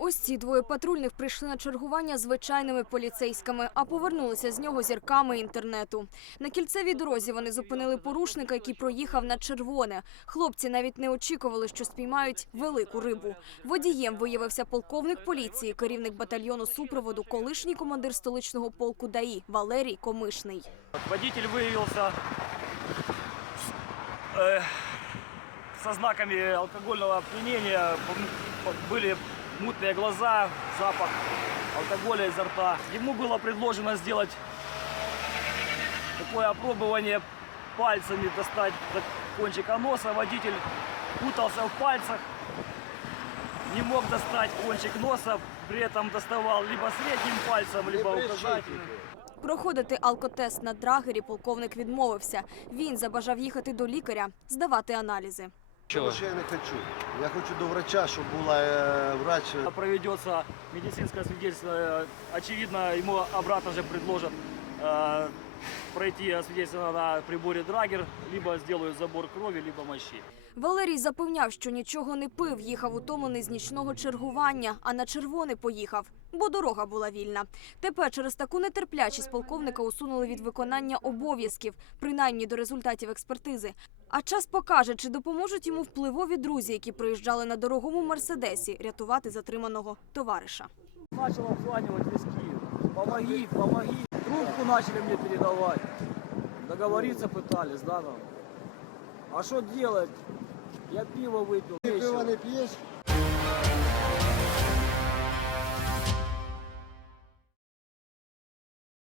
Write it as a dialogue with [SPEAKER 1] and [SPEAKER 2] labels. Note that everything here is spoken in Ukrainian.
[SPEAKER 1] Ось ці двоє патрульних прийшли на чергування звичайними поліцейськими, а повернулися з нього зірками інтернету. На кільцевій дорозі вони зупинили порушника, який проїхав на червоне. Хлопці навіть не очікували, що спіймають велику рибу. Водієм виявився полковник поліції, керівник батальйону супроводу, колишній командир столичного полку ДАІ Валерій Комишний.
[SPEAKER 2] Водитель выявился э, со знаками алкогольного опьянения. М- Были мутные глаза, запах алкоголя изо рта. Ему было предложено сделать такое опробование пальцами, достать до кончика носа. Водитель путался в пальцах, не мог достать кончик носа, при этом доставал либо средним пальцем, либо указательным.
[SPEAKER 1] Проходити алкотест на драгері полковник відмовився. Він забажав їхати до лікаря, здавати аналізи.
[SPEAKER 3] Чого ж я не хочу? Я хочу до врача, щоб була е, врач.
[SPEAKER 2] проведется медицинское свидетельство, э, очевидно, ему обратно же предложат э, пройти освидетельство на приборе Драгер, либо сделают забор крови, либо мощей.
[SPEAKER 1] Валерій запевняв, що нічого не пив, їхав утомлений з нічного чергування, а на червоне поїхав, бо дорога була вільна. Тепер через таку нетерплячість полковника усунули від виконання обов'язків, принаймні до результатів експертизи. А час покаже, чи допоможуть йому впливові друзі, які приїжджали на дорогому мерседесі рятувати затриманого товариша.
[SPEAKER 2] Начал обзванювати весь Київ. Помоги, помоги. Трубку почали мені передавати. Договоритися пытались, да, там. А що делать? Я пиво випив.
[SPEAKER 3] Ти
[SPEAKER 2] пиво
[SPEAKER 3] не п'єш?